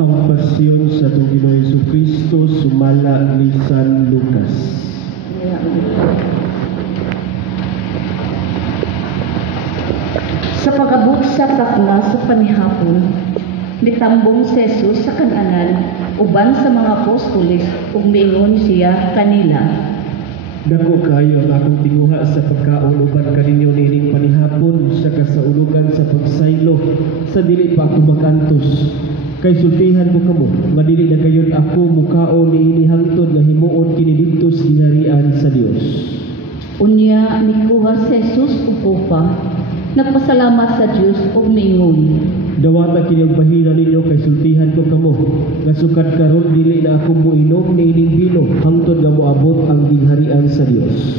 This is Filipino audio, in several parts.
Ang pasyon sa atong Ginoong Jesucristo sumala ni San Lucas. Sa pag-abot sa takna sa panihapon, nitambong si Jesus sa kananan uban sa mga apostoles ug miingon siya kanila. Dako kayo ang akong tinguha sa pagkaon uban kaninyo nining panihapon sa kasaulugan sa pagsaylo sa dili pa ako magantos. Kay sultihan ko kamo nga dili na gayon ako mukaon niini hangtod nga himuon kini didto sa gingharian sa Dios. Unya mikuha si Jesus ug upa, nagpasalamat sa Dios ug miingon. Dawata kini og bahina ninyo kay sultihan ko kamo nga sukad karon dili na ako muinom niining bino hangtod nga moabot ang gingharian sa Dios.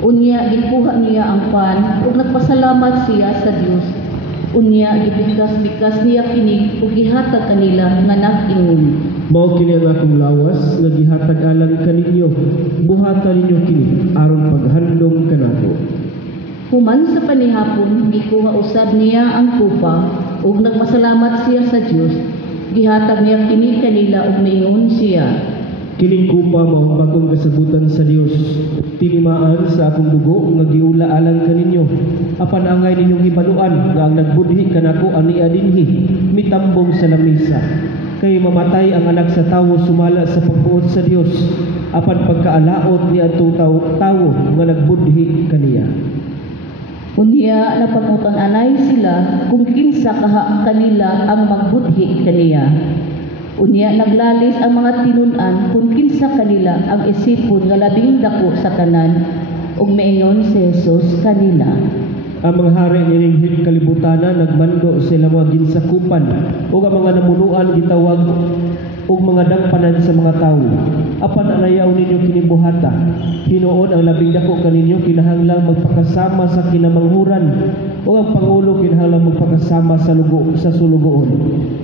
Unya gikuha niya ang pan ug nagpasalamat siya sa Dios. Unya gibikas-bikas niya kini ug gihatag kanila nga nag-ingon. Mao kini ang akong lawas nga gihatag alang kaninyo. Buhatan ninyo kini aron paghandom kanako. Human sa panihapon, gikuha usab niya ang kupa ug nagpasalamat siya sa Dios. Gihatag niya kini kanila ug miingon siya. Kining kupa mao bagong kasabutan sa Dios. Tinimaan sa akong dugo nga giula alang kaninyo. Apan angay ninyong hibaluan nga ang nagbudhi kanako ani dinhi mitambong sa lamisa. Kay mamatay ang anak sa tawo sumala sa pagbuot sa Dios. Apan pagkaalaot ni atong tawo nga nagbudhi kaniya. Unya napangutan anay sila kung kinsa kaha kanila ang magbudhi kaniya. Unya naglalis ang mga tinun-an kung kinsa kanila ang isipon nga labing dako sa tanan ug miingon si Jesus kanila. Ang mga hari nining kalibutana nagmando sila mga ginsakupan ug ang mga namunuan gitawag ug mga dangpanan sa mga tawo. Apan alayaw ninyo kini buhata. Hinuon ang labing dako kaninyo kinahanglang magpakasama sa kinamanghuran o ang pangulo kinahanglang magpakasama sa sulugoon.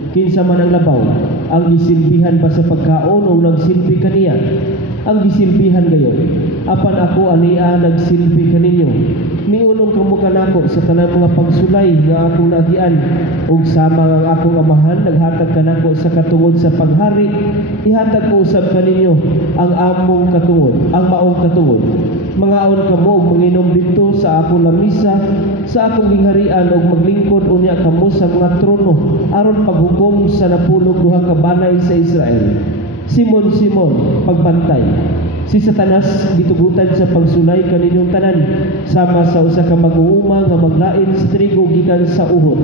Kinsa man ang labaw, ang gisilbihan ba sa pagkaon o nagsilbi kaniya? Ang gisilbihan gayon. Apan ako ania nagsilbi kaninyo. Miunong kamo kanako sa tanang mga pagsulay nga akong nagian ug sama ang akong amahan naghatag kanako sa katungod sa paghari. Ihatag ko usab kaninyo ang among katungod, ang maong katungod. Mangaon kamo ug manginom didto sa akong lamisa sa akong gingharian ug maglingkod unya kamo sa mga trono aron paghukom sa napulog duha ka banay sa Israel. Simon, pagbantay. Si Satanas gitugutan sa pagsulay kaninyong tanan sama sa usa ka mag-uuma nga maglain sa trigo gikan sa uhod.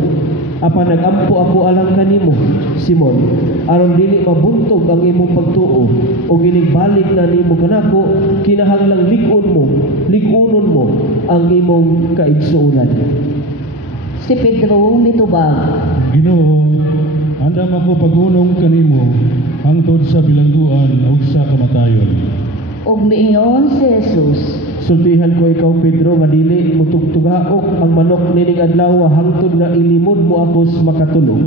Apan nagampo ako alang kanimo, Simon, aron dili mabuntog ang imong pagtuo o ginigbalik na nimo kanako kinahanglang ligunon mo ang imong kaigsuonan. Si Pedro mitubag. Ginoo, andam ako pagunong kanimo hangtod sa bilangguan ug sa kamatayon. Ug miingon si Jesus. Sultihan ko ikaw Pedro nga dili mo tugtugaok ang manok nining adlaw hangtod nga ilimod mo ako sa makatulog.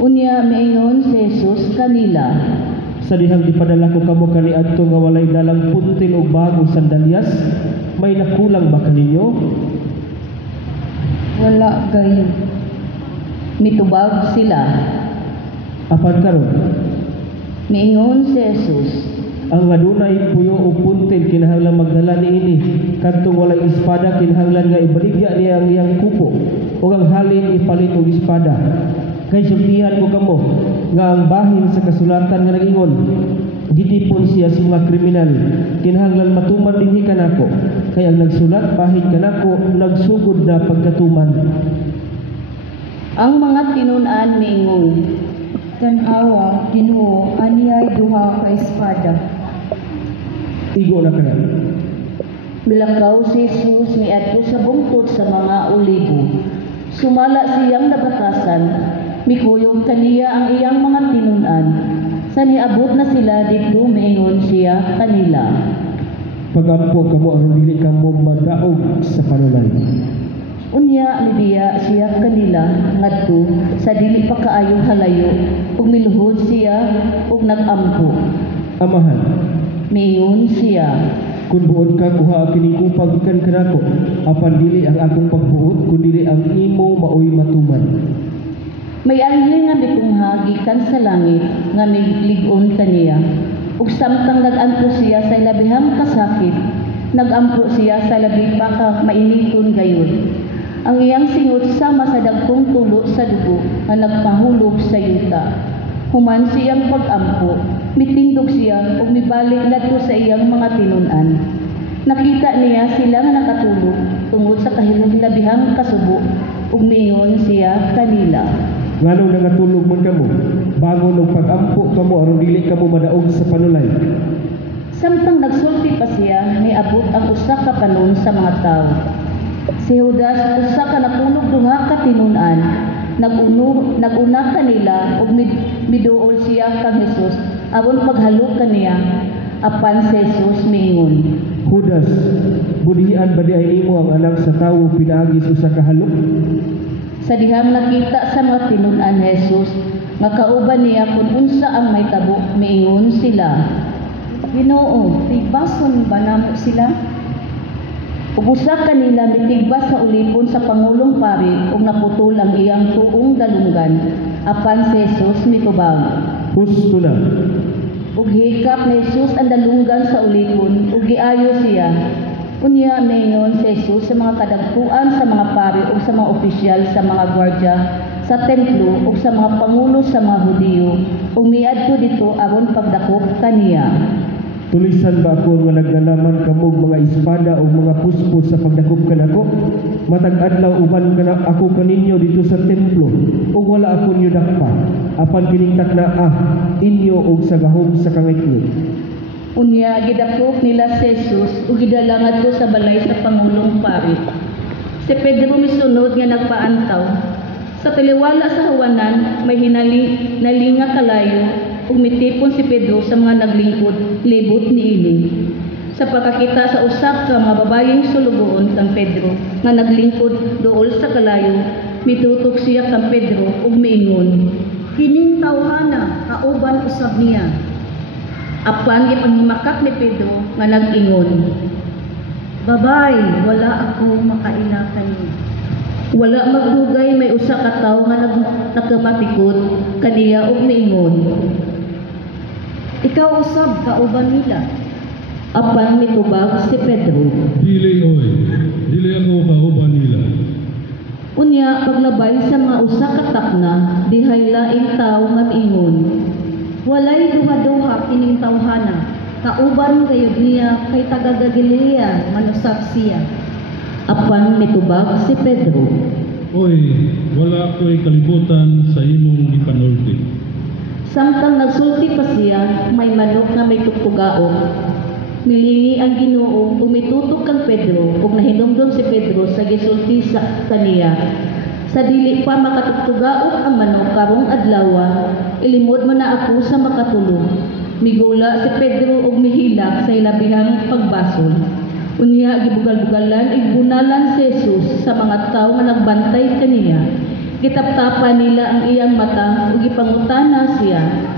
Unya miingon si Jesus kanila. Sa dihang gipadala ko kamo kaniadto nga walay dalang puntil o bagong sandalyas, may nakulang ba kaninyo? Wala gayon. Mitubag sila. Apan karon, Miingon si Jesus. ang adunay puyo o puntil kinahanglan magdala niini kadtong walay espada kinahanglan nga ibaligya niya ang iyang kupo o ang halin ipalit og espada. Kay sultihan ko kamo nga ang bahin sa kasulatan nga nagingon gitipon siya sa mga kriminal kinahanglan matuman dinhi kanako kay ang nagsulat bahin kanako nagsugod na pagkatuman. Ang mga tinun-an miingon. Tanawa, Ginoo, aniyay duha ka espada. Igo na kana. Milakaw si Jesus miadto sa bungtod sa mga olibo. Sumala siyang nabatasan, mikuyog kaniya ang iyang mga tinun-an. Sa niabot na sila dito miingon siya kanila. Pagampo kamo aron dili kamo madaog sa panulay. Unya lidiya siya kanila ngadto sa dili pa kaayo halayo ug miluhod siya ug nagampo. Amahan, Miingon siya. kung buod ka kuha kining kupag ikan kanako, apan dili ang akong pagbuot kun dili ang imo maoy matuman. May anghel nga mitungha gikan sa langit nga milig-on kaniya. Ug samtang nag-ampo siya sa labihang kasakit, nag-ampo siya sa labi pa ka mainiton gayon. Ang iyang singot sama sa dagkong tulo sa dugo nga nagpahulog sa yuta. Human siyang pag-ampo, mitindog siya ug mibalik ngadto sa iyang mga tinun-an. Nakita niya sila nga nakatulog tungod sa kahilabihang kasubo ug miingon siya kanila. Nganong nangatulog man kamo, bangon og pag-ampo kamo aron dili kamo madaog sa panulay. Samtang nagsulti pa siya, niabot ang usa ka panon sa mga tao. Si Judas, usa ka natulog duha ka tinun-an, naguna kanila ug miduol siya kang Hesus aron paghalok kaniya. Apan si Jesus miingon, Judas, budhian ba di ay imo ang anak sa tawo pinaagi sa usa ka halok? sa dihang nakita sa mga tinun-an Jesus, nga kauban niya kung unsa ang may tabo, miingon sila. Ginoo, tigbason ba namo sila? Ug usa kanila mitigbas sa ulipon sa Pangulong Pari ug naputol ang iyang tuong dalunggan. Apan si Jesus mitubag. Husto na. Ug hikap ni Jesus ang dalunggan sa ulipon ug giayo siya. Unya miingon si Jesus sa mga kadagpuan sa mga pari ug sa mga opisyal sa mga gwardya sa templo ug sa mga pangulo sa mga Hudiyo ug miadto dito aron pagdakop kaniya. Tulisan ba ako nga nagnalaman kamog mga espada o mga puspos sa pagdakop kanako? Matag adlaw uban kana ako kaninyo dito sa templo ug wala ako niyo dakpa. Apan kining takna inyo og sa gahom sa kangitni. Unya gidakop nila si Jesus ug gidala ngadto sa balay sa Pangulong Pari. Si Pedro misunod nga nagpaantaw. Sa taliwala sa hawanan may nalinga kalayo ug mitipon si Pedro sa mga naglingkod libot niini. Sa pagkakita sa usa ka mga babayeng sulugoon kang Pedro nga naglingkod duol sa kalayo, mitutok siya kang Pedro ug miingon, Kining tawhana, kauban usab niya. apan gipanghimakak ni Pedro nga nag-ingon, Babay, wala ako makaila kani. wala magdugay may usa ka tawo nga nagmatikod kaniya ug miingon. Ikaw usab kauban nila. Apan mitubag si Pedro. Dili ako kauban nila. Unya paglabay sa mga usa ka takna, dihay laing tawo nga miingon. Walay duha-duha kining tawhana. Kauban gayud niya kay taga Galilea manusab siya. Apan mitubag si Pedro. Oy, wala ako'y kalibutan sa imong ipanulti. Samtang nagsulti pa siya, may manok nga may tugtugaon. Milingi ang Ginoo ug mitutok kang Pedro ug nahinumdum si Pedro sa gisulti sa kaniya. Sa dili pa makatugtugaon ang manok karong adlaw, ilimod mo na ako sa makatulog. Migula si Pedro ug mihilak sa ilabihang pagbasol. Unya gibugal-bugalan ug bunalan si Jesus sa mga tawo nga nagbantay kaniya. Gitaptapan nila ang iyang mata ug gipangutana siya.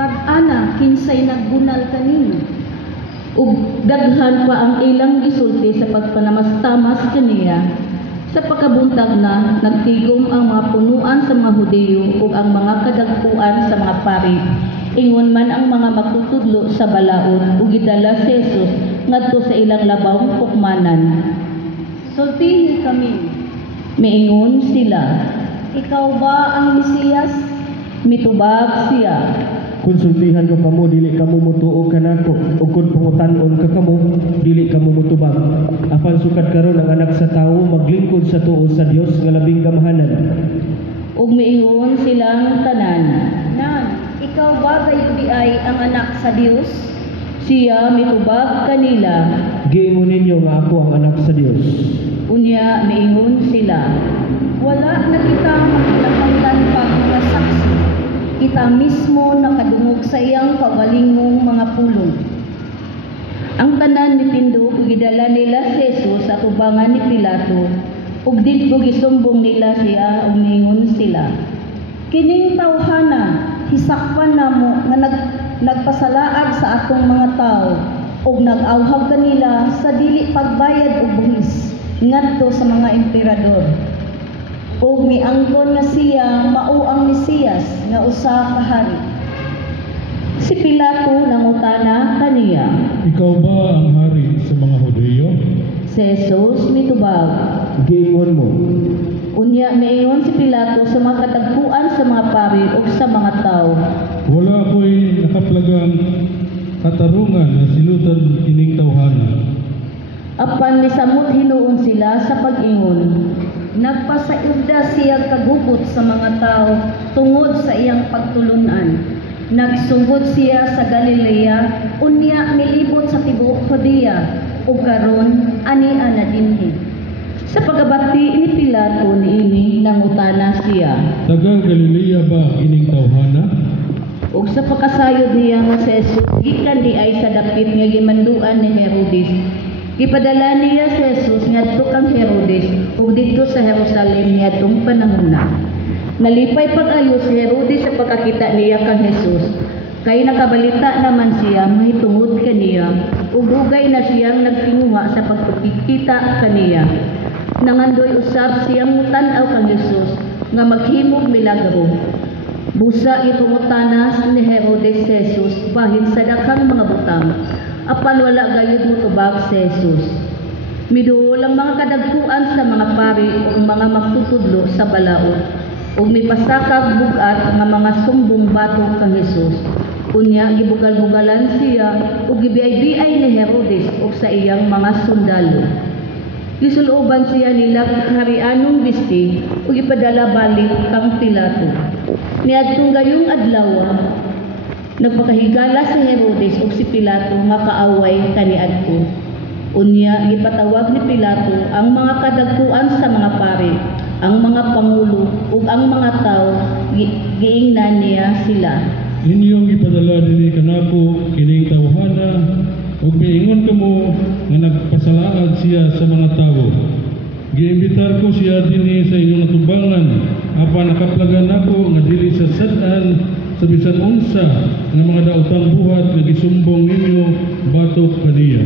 Kag-ana, kinsay nagbunal kanino? Ug daghan pa ang ilang gisulti sa pagpanamastamas kaniya. Sa pagkabuntag na, nagtigom ang mga punuan sa mga Hudiyo ug ang mga kadagpuan sa mga pari. Ingon man ang mga magtutudlo sa balaod ug gidala si Jesus ngadto sa ilang labawng pukmanan. Sultihi kami. Miingon sila. Ikaw ba ang Mesiyas? Mitubag siya. Konsultihan ko kamo dili kamo mutuo kanako ug kun pangutan-on ka kamo dili kamo mutubag. Apan sukad karon ang anak sa tawo maglingkod sa tuo sa Dios nga labing gamahanan. Ug miingon silang tanan. Nan, ikaw ba gayud ay ang anak sa Dios? Siya mitubag kanila. Giingon ninyo nga ako ang anak sa Dios. Unya miingon sila. Wala na kita makilahanggan pa mga saksi. Kita mismo nakadungog sa iyang kagalingong mga pulong. Ang tanan nitindog ug gidala nila si Jesus sa tubangan ni Pilato. Ug didto gisumbong nila siya ug ningon sila. Kining tawhana, hisakpan namo nga nagpasalaag sa atong mga tao ug nag-awhag kanila sa dili pagbayad og buhis ngadto sa mga emperador. ug miangkon nga siya mao ang Mesiyas nga usa ka hari. Si Pilato nangutana kaniya. Ikaw ba ang hari sa mga Hudiyo? Si Jesus mitubag. Giingon mo, Unya miingon si Pilato sa mga katagpuan sa mga pari ug sa mga tao. Wala ako'y nakaplagang katarungan na silutan ining tawhana. Apan misamot hinuon sila sa pag-ingon. Nagpasayugda siya kagubot sa mga tao tungod sa iyang pagtulunan. Nagsugod siya sa Galilea, unya milibot sa tibuok Judea, ug karon ania na dinhi. Sa pagabati ni Pilato niini nangutana siya. Taga Galilea ba ining tawhana? Ug sa pagkasayod niya nga si Jesus, gikan di ay sa dapit nga gimanduan ni Herodes. Gipadala niya si Jesus ngadto kang Herodes ug didto sa Jerusalem niadtong panahona. Nalipay pag-ayo si Herodes sa pagkakita niya kang Jesus. Kay nakabalita naman siya mahitungod kaniya ug dugay na siyang nagtinguha sa pagkikita kaniya. Nangandoy usab siyang mutan-aw kang Jesus nga maghimog milagro. Busa itungutanas ni Herodes Jesus bahin sa daghang mga butang. Apan wala gayud motubag si Jesus. Miduol ang mga kadagkuan sa mga pari ug mga magtutudlo sa balaod. Ug mipasakag bugat nga mga sumbong batok kang Jesus. Unya gibugal-bugalan siya ug gibiay-biay ni Herodes ug sa iyang mga sundalo. Gisuloban siya nila harianong bisti ug ipadala balik kang Pilato. Niadtong gayong adlaw, nagpakahigala si Herodes ug si Pilato nga kaaway kaniadto. Unya gipatawag ni Pilato ang mga kadagkuan sa mga pari, ang mga pangulo ug ang mga tao, giingnan niya sila. Inyong ipadala dinhi kanako kining tawhana ug miingon kamo nga nagpasalaad siya sa mga tawo. Giimbitar ko siya dinhi sa inyong atubangan apan nakaplagan nako nga dili sa sad-an sa bisan unsa nga mga daotang buhat nga gisumbong ninyo batok kaniya.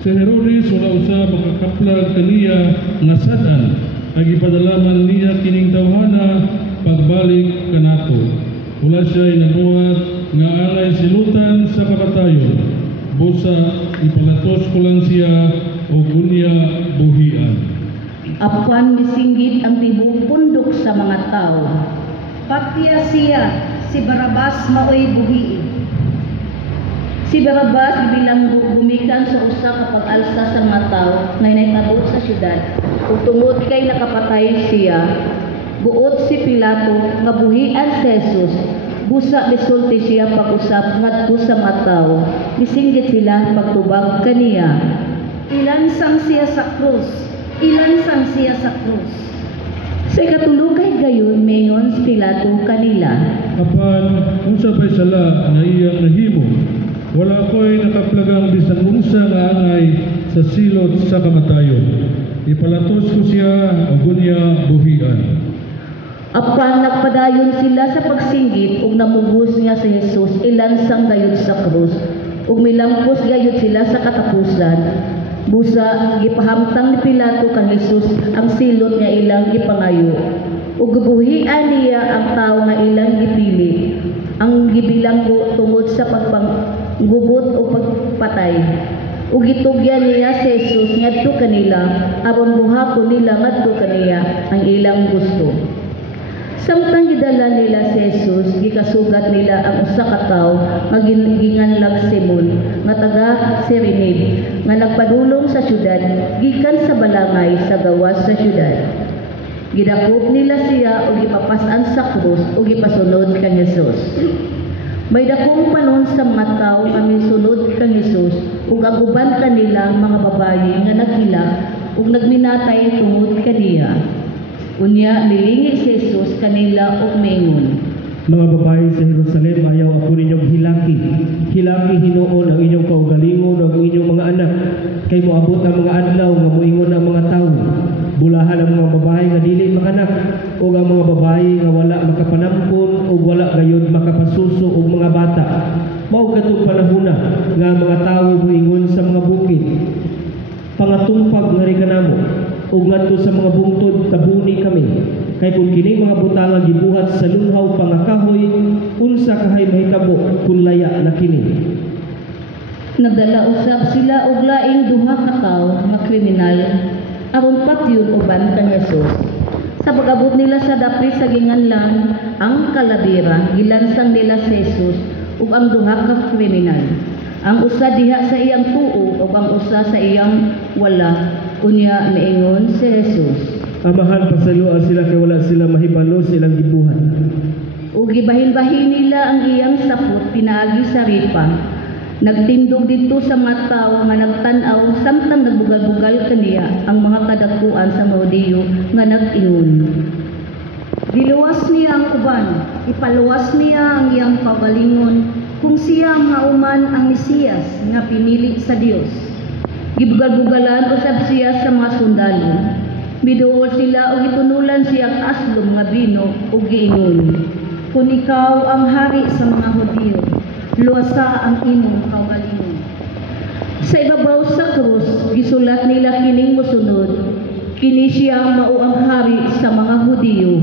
Si Herodes wala usa makakaplag kaniya nga sad-an kay gipadalaman niya kining tawhana pagbalik kanako. Wala siya inabuhat nga angay silutan sa kamatayon. Busa ipalatos ko lang siya o gunya buhian. Apan misinggit ang tibuok pundok sa mga tao. Patya siya, si Barabas maoy buhii. Si Barabas bilang gumikan sa usa ka pag-alsa sa mga tao nga nahitabo sa syudad. Ug tungod kay nakapatay siya, buot si Pilato nga buhian si Jesus. Busa misulti siya pag-usap ngadto sa mga tao. Misinggit sila pagtubag kaniya. Ilansang siya sa krus. Ilansang siya sa krus. Sa ikatulog kay gayon mayon si Pilato kanila. Apan unsa pa'y sala nga iyang nahimo? Wala ko'y nakaplagang bisan unsa nga angay sa silot sa kamatayon. Ipalatos ko siya o gunya buhian. Apan nagpadayon sila sa pagsinggit ug namugos nga si Jesus ilansang gayud sa krus ug milampos gayud sila sa katapusan. Busa gipahamtang ni Pilato kang Jesus ang silot nga ilang gipangayo ug gibuhian niya ang tawo nga ilang gipili ang gibilanggo tungod sa pagpanggubot o pagpatay. Ug gitugyan niya si Jesus ngadto kanila aron buhaton nila ngadto kaniya ang ilang gusto. Samtang gidala nila si Jesus, gikasugat nila ang usa ka tawo nga ginganlag Simon nga taga Sirinid nga nagpadulong sa syudad gikan sa balangay sa gawas sa syudad. Gidakop nila siya ug gipapas-an sa krus ug gipasunod kang Jesus. May dakong panon sa mga tawo nga misunod kang Jesus ug ang uban kanila mga babayi nga naghilak ug nagminatay tungod kaniya. Unya nilingi si Jesus kanila ug mingon. mga babae sa Jerusalem, ayaw ako ninyong hilaki. Hilaki hinuon ang inyong kaugalingon ug ang inyong mga anak. Kay moabot ang mga adlaw nga moingon ang mga tawo. Bulahan ang mga babae nga dili makanak ug ang mga babae nga wala makapanampon ug wala gayud makapasuso og mga bata. Mao kadtong panahona nga mga tawo moingon sa mga bukid. Pangatumpag nga ri kanamo ug ngadto sa mga bungtod tabuni kami. Kay kung kini mga butanga gibuhat sa lunhaw pangakahoy, unsa kahay mahitabo kung laya na kini. Nagdala usab sila og laing duha ka tawo nga kriminal aron patyon uban kang Hesus. Sa pag-abot nila sa dapri sa ginganlan, ang kalabira gilansang nila si Hesus ug ang duha ka kriminal. Ang usa diha sa iyang tuo ug ang usa sa iyang wala. Unya miingon si Hesus. Amahan pasaluan sila kay wala sila mahibalo sa ilang gibuhat. Ug gibahin-bahin nila ang iyang sapot pinaagi sa ripa. Nagtindog dito sa mga tao nga nagtan-aw samtang nagbugal-bugal kaniya ang mga kadakuan sa Hudiyo nga nag-ingon. Giluwas niya ang uban, ipaluwas niya ang iyang pagalingon kung siya mauman ang Mesiyas nga pinili sa Dios. Gibugal-bugalan usab siya sa mga sundalo. Miduol sila o gitunulan siya aslom nga bino o giingon. Kung ikaw ang hari sa mga Hudiyo, luwasa ang imong kaugalingon. Sa ibabaw sa krus, gisulat nila kining mosunod, kini siya mao ang hari sa mga Hudiyo.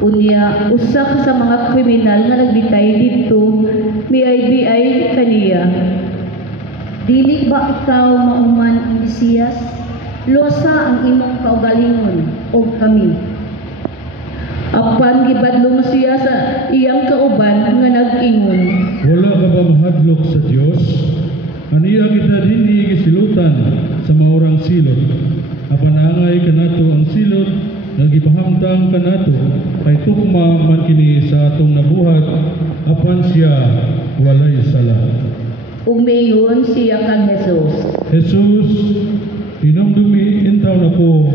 Unya, usa sa mga kriminal nga nagbitay dito, miay-biay kaniya. Dili ba ikaw mauman ang Mesiyas? Luwasa ang imong kaugalingon o kami. Apan gibadlong siya sa iyang kauban nga nag-ingon. Wala ka ba mahadlok sa Dios? Aniya kita dinhi gisilutan sa maurang silot. Apan angay kanato ang silot nga gipahamtang kanato kay tukma man kini sa atong nabuhat apan siya walay sala. Ug miingon siya kang Hesus. Jesus, hinumdumi intaw na ko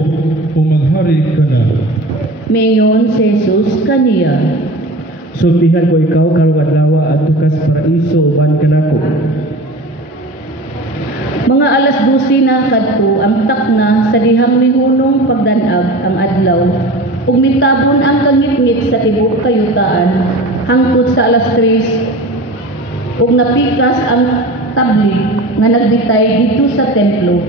kung maghari ka na. Miingon si Hesus kaniya. Sultihan ko ikaw karong adlaw adto ka sa paraiso uban kanako. Mga alas 12 na kadto ang takna sa dihang mihunong pagdanag ang adlaw ug mitabon ang kangitngit sa tibuok kayutaan hangtod sa alas 3 ug napikas ang tabli nga nagbitay dito sa templo.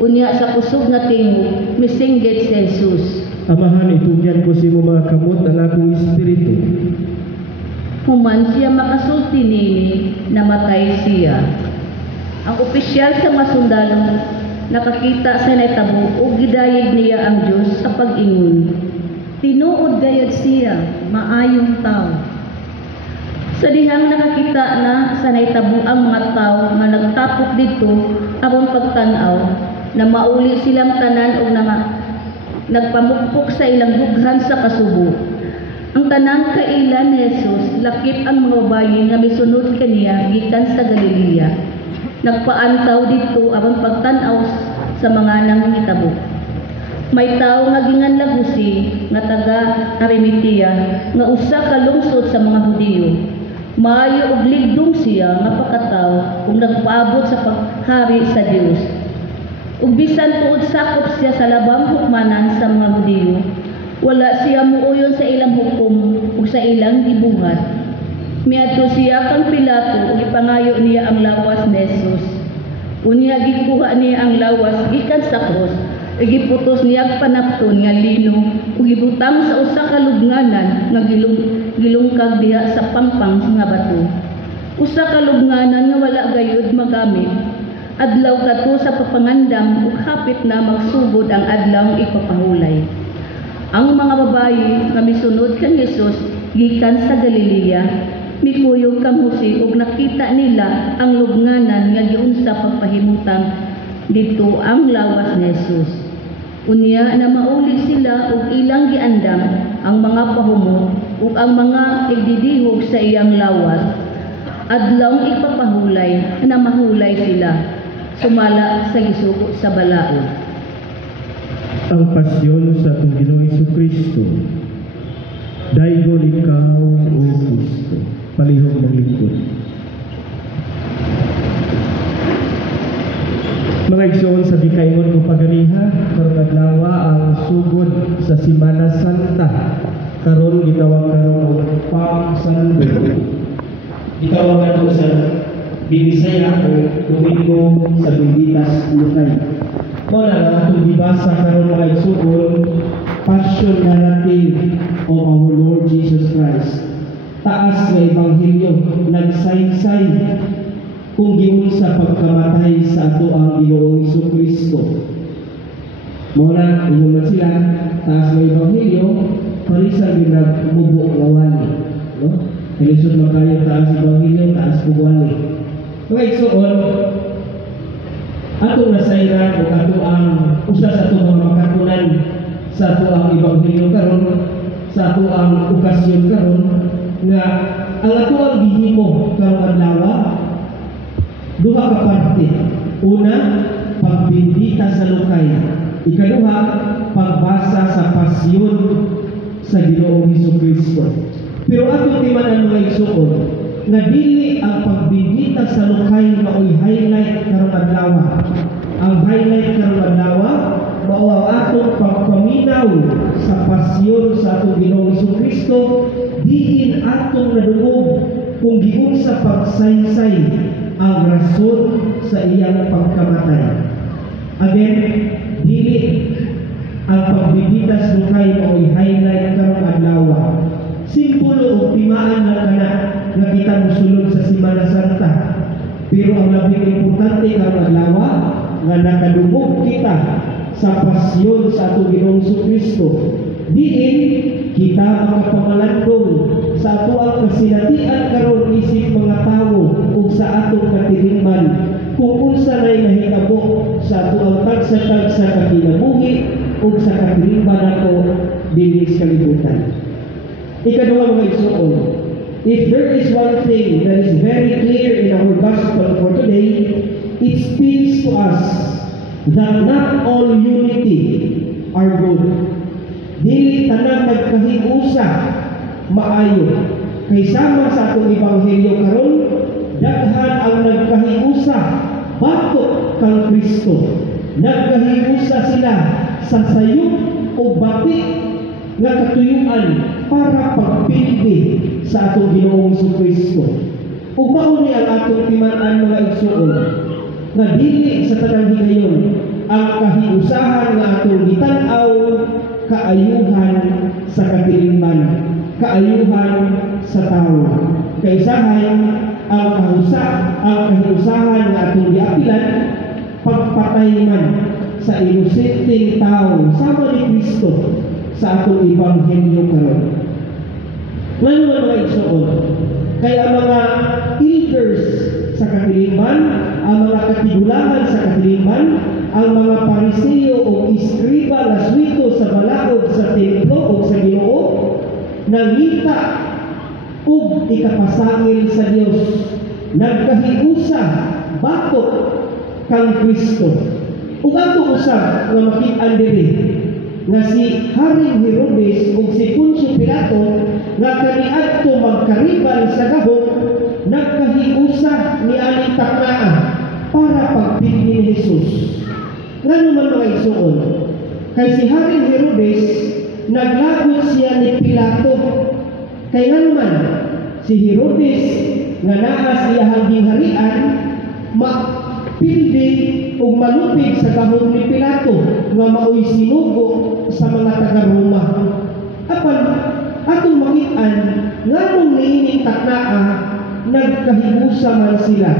Unya sa kusog nga tingog misinggit si Jesus. Amahan, itugyan ko sa imo mga kamot ang akong espiritu. Human siya makasulti nini, namatay siya. Ang opisyal sa masundalo nakakita sa naitabo ug gidayeg niya ang Dios sa pag-ingon. Tinuod gayud siya, maayong tao. Sa dihang nakakita na sa naitabo ang mga tao nga nagtapok dito aron pagtan-aw na mauli silang tanan o nagpamukpok sa ilang dughan sa kasubo. Ang tanang kailan ni Jesus lakip ang mga bayi nga misunod kaniya gikan sa Galilea. Nagpaantaw dito aron pagtan-aw sa mga nanghitabo. May tao nga ginganlagusi nga taga Arimatea nga usa ka lungsod sa mga Hudiyo. Maayo og ligdong siya nga pakataw ug nagpaabot sa paghari sa Dios. Ug bisan tuod sakop siya sa labang hukmanan sa mga Hudiyo, wala siya muuyon sa ilang hukom ug sa ilang gibuhat. Miadto siya kang Pilato ug ipangayo niya ang lawas ni Jesus. Unya gikuha niya ang lawas gikan sa krus, ug giputos niya panapton nga lino ug gibutang sa usa ka lubnganan nga gilungkag diha sa pangpang nga bato. Usa ka lubnganan nga wala gayud magamit. Adlaw kadto sa papangandam ug hapit na magsugod ang adlaw ipapahulay. Ang mga babayi nga misunod kang Jesus gikan sa Galilea mikuyog kang Jose ug nakita nila ang lubnganan nga giunsa pagpahimutang dito ang lawas ni Jesus. Unya na mauli sila ug ilang giandam ang mga pahumo ug ang mga igdidihog sa iyang lawas. Adlaw ipapahulay na mahulay sila. Sumala sa gisuko sa balaod. Ang pasyon sa atong Ginoong Jesucristo. Daygon ikaw, O Kristo, palihog ng lingkod. Mga igsoon sa gikaingon ko paganiha, karong adlaw ang sugod sa Semana Santa. Karon gitawag karon og Palm Sunday. Gitawag nato sa Binisaya o Domingo sa Benditas Lukay. Muna lang itong gibasa karon mga igsuon passion narrative of our Lord Jesus Christ. Taas nga ebanghelyo nagsaysay kung giunsa pagkamatay sa ato ang Ginoong Jesucristo. Muna, inuman sila, taas nga ebanghelyo, parisan din nagmubo ngawali. No? Kailisod magkayo taas ebanghelyo, taas bugwali. Mga igsoon, atong nasayran o ato ang usa sa atong mga makatunan sa ato ang ebanghelyo karon, sa ato ang okasyon karon, nga ang ato ang gihimo karong adlaw duha ka parte. Una, pagbindita sa lukay. Ikaduha, pagbasa sa pasyon sa Ginoong Jesucristo. Pero atong timanan mga igsoon, nga dili ang pagbindita sa lukay mao'y highlight karong adlaw. Ang highlight karong adlaw mao ang atong pagpaminaw sa pasyon sa atong Ginoong Jesucristo, diin atong nadungog kung giunsa pagsaysay ang rason sa iyang pagkamatay. Again, dili ang pagbibita sa lukay mao'y highlight karong adlaw. Simpulo o timaan na kana nga kita mosulod sa Semana Santa. Pero ang labing importante karong adlaw nga nakadungog kita sa pasyon sa atong Ginoong Jesucristo. Diin kita makapamalandong sa ato ang kasinatian karon isip mga tawo ug sa atong katilingban kung unsa nay nahitabo sa ato ang tagsa-tagsa kakinabuhi ug sa katilingban nato dinhi sa kalibutan. Ikaduha mga igsoon, if there is one thing that is very clear in our gospel for today, it speaks to us that not all unity are good. Dili tanang nagkahiusa maayo. Kay sama sa atong ebanghelyo karon, daghan ang nagkahiusa batok kang Kristo. Nagkahiusa sila sa sayop o bati nga katuyuan para pagpildi sa atong Ginoong Jesucristo. Ug mao ni ang atong timaan mga igsoon, nga dili sa tanang higayon ang kahiusahan nga atong gitan-aw kaayuhan sa katilingban, kaayuhan sa tawo. Kaisahan ang kahiusahan nga atong giapilan pagpatay man sa inosenteng tawo sama ni Kristo sa atong ebanghelyo karon. Ngano mga igsoon, kaya mga elders sa katilingban, ang mga katigulangan sa katilingban, ang mga Pariseo o iskriba laswito sa balaod sa templo o sa Ginoo nangita ug ikapasangil sa Dios, nagkahiusa batok kang Kristo. Ug ato usab nga makit-an diri nga si Haring Herodes ug si Poncio Pilato nga kaniadto magkaribal sa gahom, nagkahiusa ni aning taknaa para pagpildi ni Jesus. Ngano man mga igsoon, kay si Haring Herodes naglagot siya ni Pilato. Kay ngano man si Herodes nga naa siya hanging harian mapildi ug malupig sa gahom ni Pilato nga mao'y sinugo sa mga taga-Roma. Apan atong makit-an nganong niining taknaa nagkahiusa man sila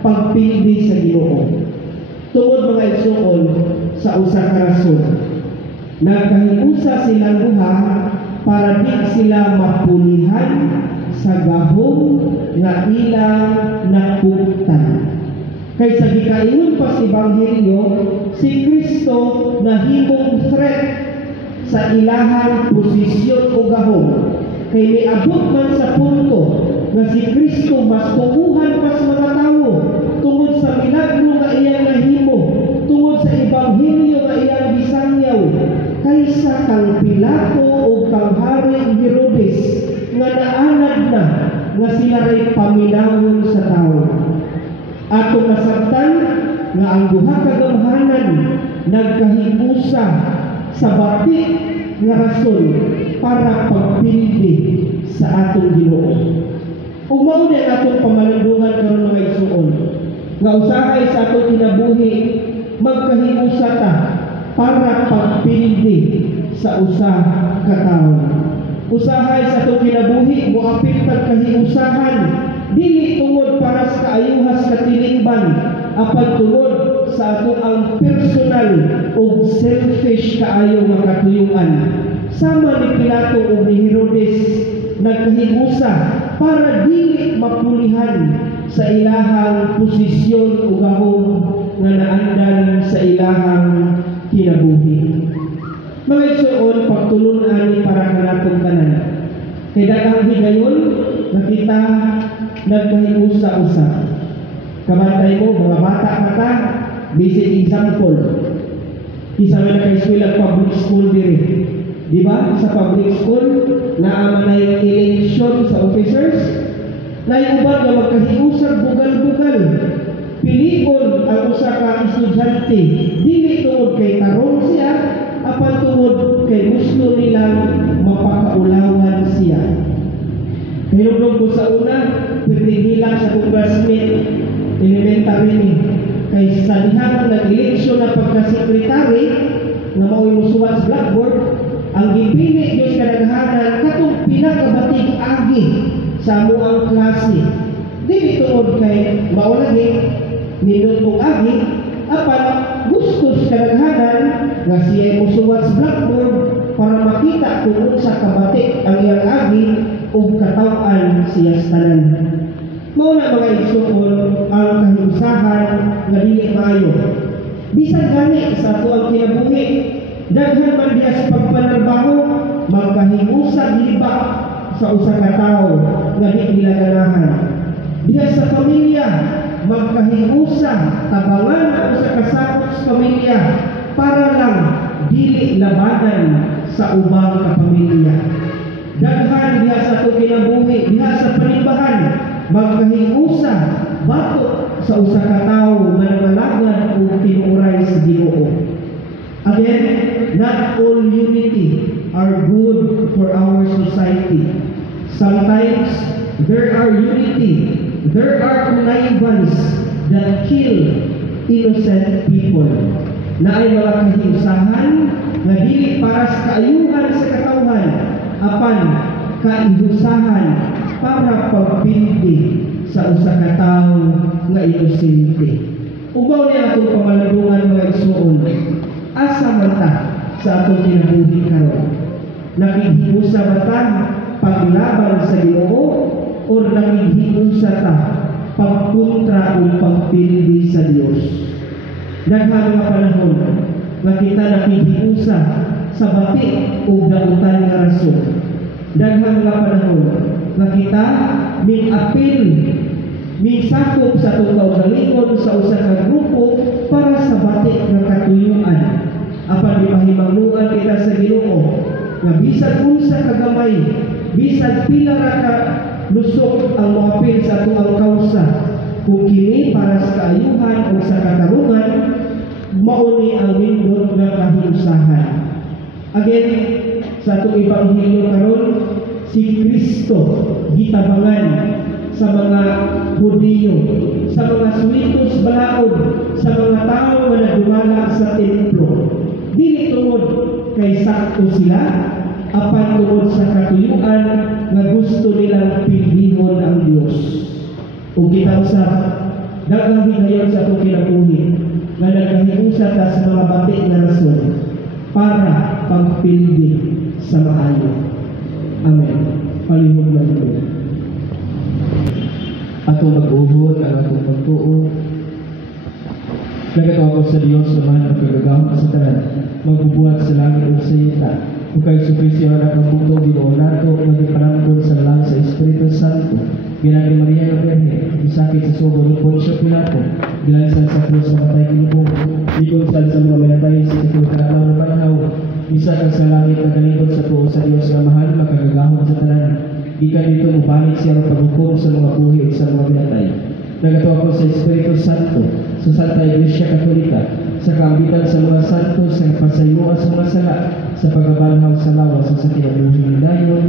pagpildi sa Ginoo. Tungod mga igsoon sa usa ka rason, nagkahiusa silang duha para di sila mapulihan sa gahom nga ilang nakuptan. Kay sa gikaingon pa si Ebanghelyo, si Kristo nahimong threat sa ilahang posisyon o gahom. Kay miabot man sa punto nga si Kristo mas tukuhan pa sa mga tao tungod sa milagro nga iyang nahimo, tungod sa Ebanghelyo nga iyang bisangyaw, kaysa kang Pilato o kang Haring Herodes nga naanad na nga sila ray paminawon sa tao. Atong nasabtan nga ang duha ka gamhanan nagkahiusa sa bati nga rason para pagpildi sa atong Ginoo. Ug mao ni atong pamalandungan karon mga igsoon, nga usahay sa atong kinabuhi magkahiusa ta para pagpildi sa usa ka tawo. Usahay sa itong kinabuhi, muapit kahiusahan, dili tungod para sa kaayuhas katilingban, apan tungod sa ato ang personal o selfish kaayo nga katuyuan. Sama ni Pilato o ni Herodes, nagkahiusa para dili mapulihan sa ilahang posisyon o gahom nga naandan sa ilahang kinabuhi. Mga igsoon, pagtulunan ni para kanatong tanan. Kaya daghang higayon na kita nagkahiusa-usa. Kabantay mo, mga bata kata, basic example. Isa na naka-eskwela public school diri. Di ba? Sa public school, naamanay election sa officers, na yung uban na magkahiusag bugal-bugal. Pilikon ang usa ka estudyante, dili tungod kay tarong siya, apan tungod kay gusto nilang mapakaulawan siya. Kayong ko sa una, pagdihilang sa kong classmate, elementary ni, kay sa dihang nag-eleksyon na pagka-sekretary, na mao'y musuwat sa blackboard, ang gipili Diyos kanaghanan katong pinakabatig agi sa amuang klase. Dili tungod kay maulagi, minutong agi, apan gustos kanaghanan nga siya musuwat sa blackboard para makita kung sa kabatik ang iyang agi o katawan siya sa tanan. Mauna mga igsoon ang kahiusahan nga dili maayo. Bisan gani sa ato ang kinabuhi, daghan man diya sa pagpanarbaho, magkahiusa liba sa usa ka tawo nga di nila ganahan. Diya sa pamilya, magkahiusa tabangan ang usa ka sakop sa pamilya para lang dili labanan sa ubang ka pamilya. Daghan diya sa ato kinabuhi, diya sa panimbahan, magkahiusa bato sa usa ka tawo nga nangalagad o tinuray sa Ginoo. Again, not all unity are good for our society. Sometimes there are unity, there are connivance that kill innocent people. Na ay mga kahiusahan nga dili para sa kaayuhan sa katawhan, apan kaihusahan para pagpindi sa usa ka tawo nga inosente. Ubaw ni atong pamaladungan mga igsoon, asa man ta sa atong kinabuhi karon? Nakighiusa ba ta paglaban sa Ginoo o nakighiusa ta pagkontra o pagpindi sa Dios? Daghang mga panahon nga kita nakighiusa sa bati o dagutan nga rason. Daghang mga panahon nga kita min-apil, min-sakop sa itong kaugalingon sa usa ka grupo para sa bati nga katuyuan. Apan ipahimangnuan kita sa Ginoo nga bisan unsa ka gamay, bisan pila ra ka lusok ang moapil sa atong ang kausa, kung kini para sa kaayuhan o sa katarungan, mauni ang nindot nga kahiusahan. Again, sa atong ebanghelyo karon, si Kristo gitabangan sa mga Hudiyo, sa mga suwitos balaod, sa mga tao nga nagdumala sa templo. Dili tungod kay sakto sila, apan tungod sa katuyuan nga gusto nilang pindihon ang Dios. O kita sa daghang higayon sa atong kinabuhi nga nagkahiusa ta sa mga bati nga rason para pagpindi sa maayo. Amen. Palihog na ito. Atong mag-uhod ang atong pagtuo. Nagatawa ko sa Diyos naman ang kagagawang sa tanan, magbubuhat sa langit o sa ita. Kung kayo supresyo na ang puto, Ginoo nato, magipanangkon sa lang sa Espiritu Santo. Ginang ni Maria ng Berhe, isakit sa sugo ng Poncio Pilato, gilansan sa krus sa matay kinubong, ikonsal sa mga minatay sa katulog ng panahon, isa ka sa langit na galingkod sa tuo sa Diyos nga mahal, makagagahon sa tanan. Ikan dito mubalik siya ang paghukom sa mga buhi at sa mga binatay. Nagatuwa ko sa Espiritu Santo, sa Santa Iglesia Katolika, sa kaambitan sa mga santos, sa pasayuan sa mga sala, sa pagbabalhaw sa lawas sa kinabuhi ni Dayon,